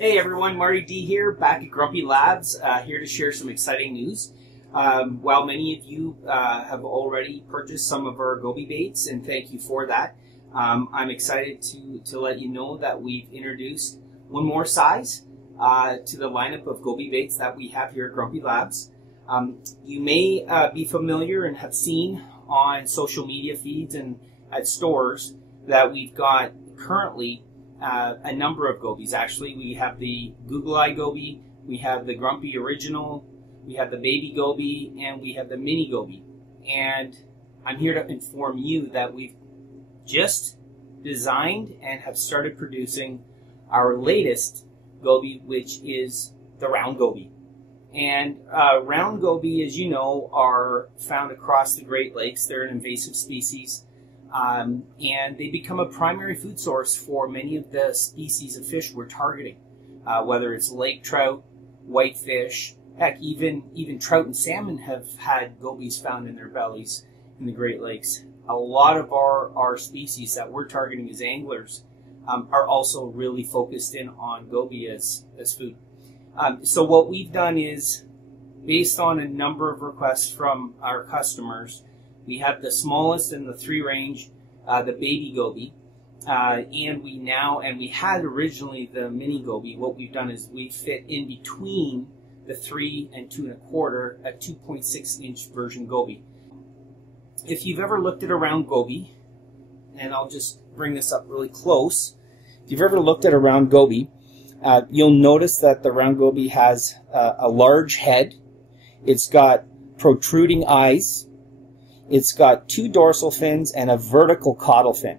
Hey everyone, Marty D here, back at Grumpy Labs, here to share some exciting news. While many of you have already purchased some of our Goby baits, and thank you for that, I'm excited to let you know that we've introduced one more size to the lineup of Goby baits that we have here at Grumpy Labs. You may be familiar and have seen on social media feeds and at stores that we've got currently a number of Gobies. Actually, we have the Google Eye Goby, we have the Grumpy Original, we have the Baby Goby, and we have the Mini Goby. And I'm here to inform you that we've just designed and have started producing our latest Goby, which is the Round Goby. And Round Goby, as you know, are found across the Great Lakes. They're an invasive species. And they become a primary food source for many of the species of fish we're targeting, whether it's lake trout, whitefish, heck, even trout and salmon have had gobies found in their bellies in the Great Lakes. A lot of our species that we're targeting as anglers are also really focused in on goby as food. So what we've done is, based on a number of requests from our customers, we have the smallest in the 3 range, the Baby Goby, and we had originally the Mini Goby. What we've done is we fit in between the 3 and 2 1/4 a 2.6 inch version Goby. If you've ever looked at a Round Goby, and I'll just bring this up really close, if you've ever looked at a Round Goby, you'll notice that the Round Goby has a large head. It's got protruding eyes. It's got 2 dorsal fins and a vertical caudal fin.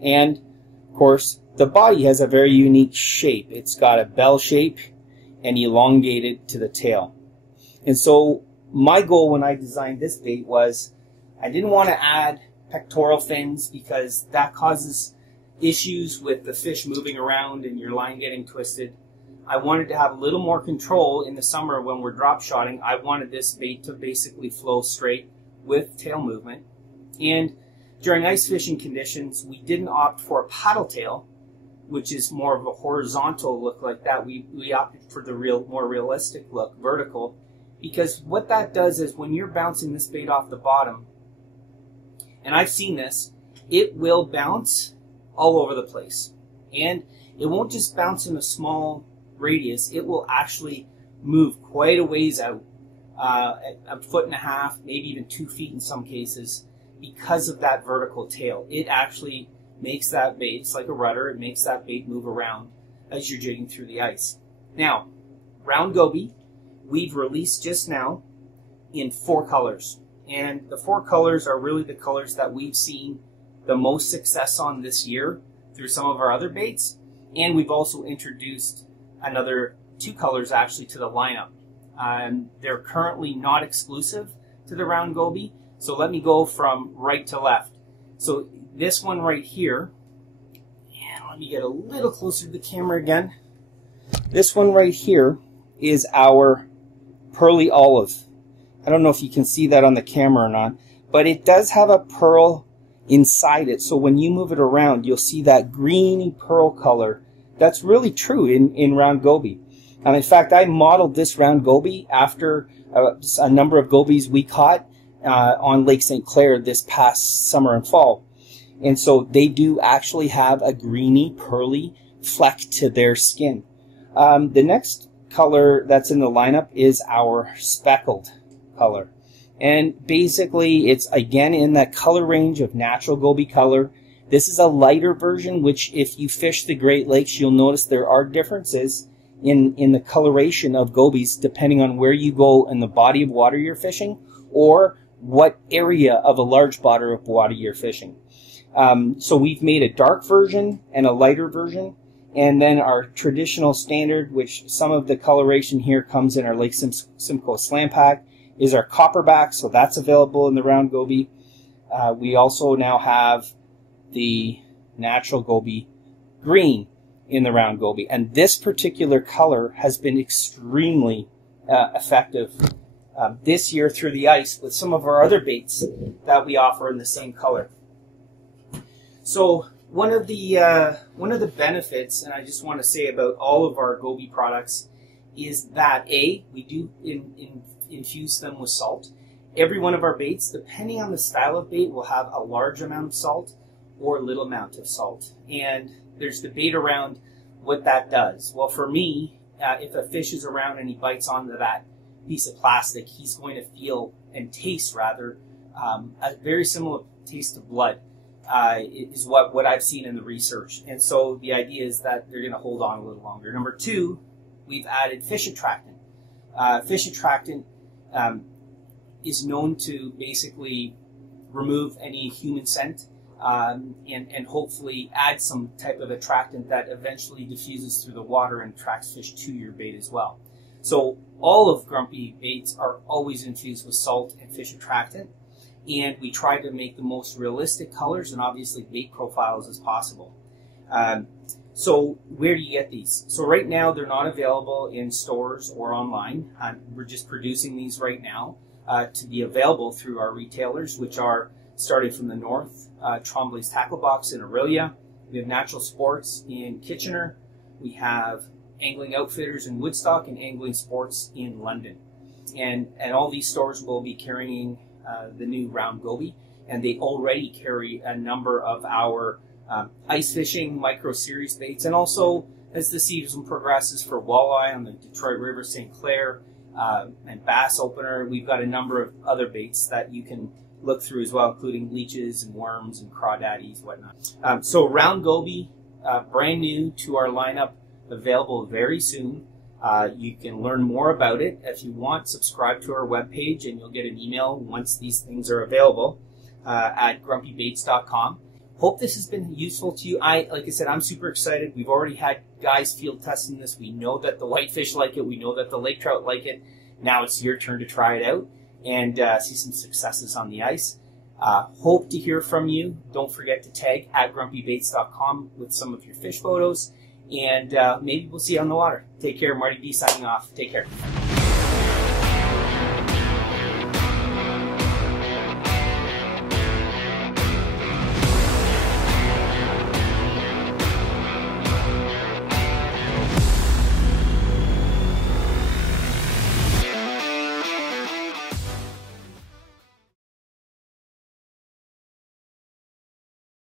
And, of course, the body has a very unique shape. It's got a bell shape and elongated to the tail. And so my goal when I designed this bait was I didn't want to add pectoral fins because that causes issues with the fish moving around and your line getting twisted. I wanted to have a little more control in the summer when we're drop shotting. I wanted this bait to basically flow straight with tail movement. And during ice fishing conditions, we didn't opt for a paddle tail, which is more of a horizontal look like that. We opted for the more realistic look, vertical, because what that does is when you're bouncing this bait off the bottom, and I've seen this, it will bounce all over the place. And it won't just bounce in a small radius, it will actually move quite a ways out. A 1.5 feet, maybe even 2 feet in some cases, because of that vertical tail. It actually makes that bait, it's like a rudder, it makes that bait move around as you're jigging through the ice. Now, Round Goby, we've released just now in 4 colors. And the 4 colors are really the colors that we've seen the most success on this year through some of our other baits. And we've also introduced another 2 colors actually to the lineup. They're currently not exclusive to the Round Goby, so let me go from right to left. So this one right here, and let me get a little closer to the camera again. This one right here is our Pearly Olive. I don't know if you can see that on the camera or not, but it does have a pearl inside it, so when you move it around, you'll see that greeny pearl color. That's really true in Round Goby. And in fact, I modeled this Round Goby after a number of gobies we caught on Lake St. Clair this past summer and fall. And so they do actually have a greeny, pearly fleck to their skin. The next color that's in the lineup is our speckled color. And basically, it's again in that color range of natural Goby color. This is a lighter version, which if you fish the Great Lakes, you'll notice there are differences in the coloration of gobies depending on where you go in the body of water you're fishing or what area of a large body of water you're fishing. So we've made a dark version and a lighter version, and then our traditional standard, which some of the coloration here comes in our Lake Simcoe Slam Pack, is our copperback, so that's available in the Round Goby. We also now have the natural Goby green in the Round Goby, and this particular color has been extremely effective this year through the ice with some of our other baits that we offer in the same color. So one of the benefits, and I just want to say about all of our Goby products, is that we do infuse them with salt. Every one of our baits, depending on the style of bait, will have a large amount of salt or a little amount of salt. And there's debate around what that does. Well, for me, if a fish is around and he bites onto that piece of plastic, he's going to feel and taste rather a very similar taste of blood. Is what I've seen in the research. And so the idea is that they're going to hold on a little longer. Number two, we've added fish attractant. Fish attractant is known to basically remove any human scent and hopefully add some type of attractant that eventually diffuses through the water and attracts fish to your bait as well. So all of Grumpy baits are always infused with salt and fish attractant. And we try to make the most realistic colors and obviously bait profiles as possible. So where do you get these? So right now they're not available in stores or online. We're just producing these right now to be available through our retailers, which are starting from the north, Trombley's Tackle Box in Aurelia. We have Natural Sports in Kitchener. We have Angling Outfitters in Woodstock and Angling Sports in London. And all these stores will be carrying the new round Goby, and they already carry a number of our ice fishing micro series baits, and also as the season progresses for walleye on the Detroit River, St. Clair, and bass opener, we've got a number of other baits that you can look through as well, including leeches and worms and crawdaddies, whatnot. So round Goby, brand new to our lineup, available very soon. You can learn more about it. If you want, subscribe to our webpage and you'll get an email once these things are available at grumpybaits.com. Hope this has been useful to you. Like I said, I'm super excited. We've already had guys field testing this. We know that the whitefish like it. We know that the lake trout like it. Now it's your turn to try it out and see some successes on the ice. Hope to hear from you. Don't forget to tag at grumpybaits.com with some of your fish photos. And maybe we'll see you on the water. Take care. Marty B signing off. Take care.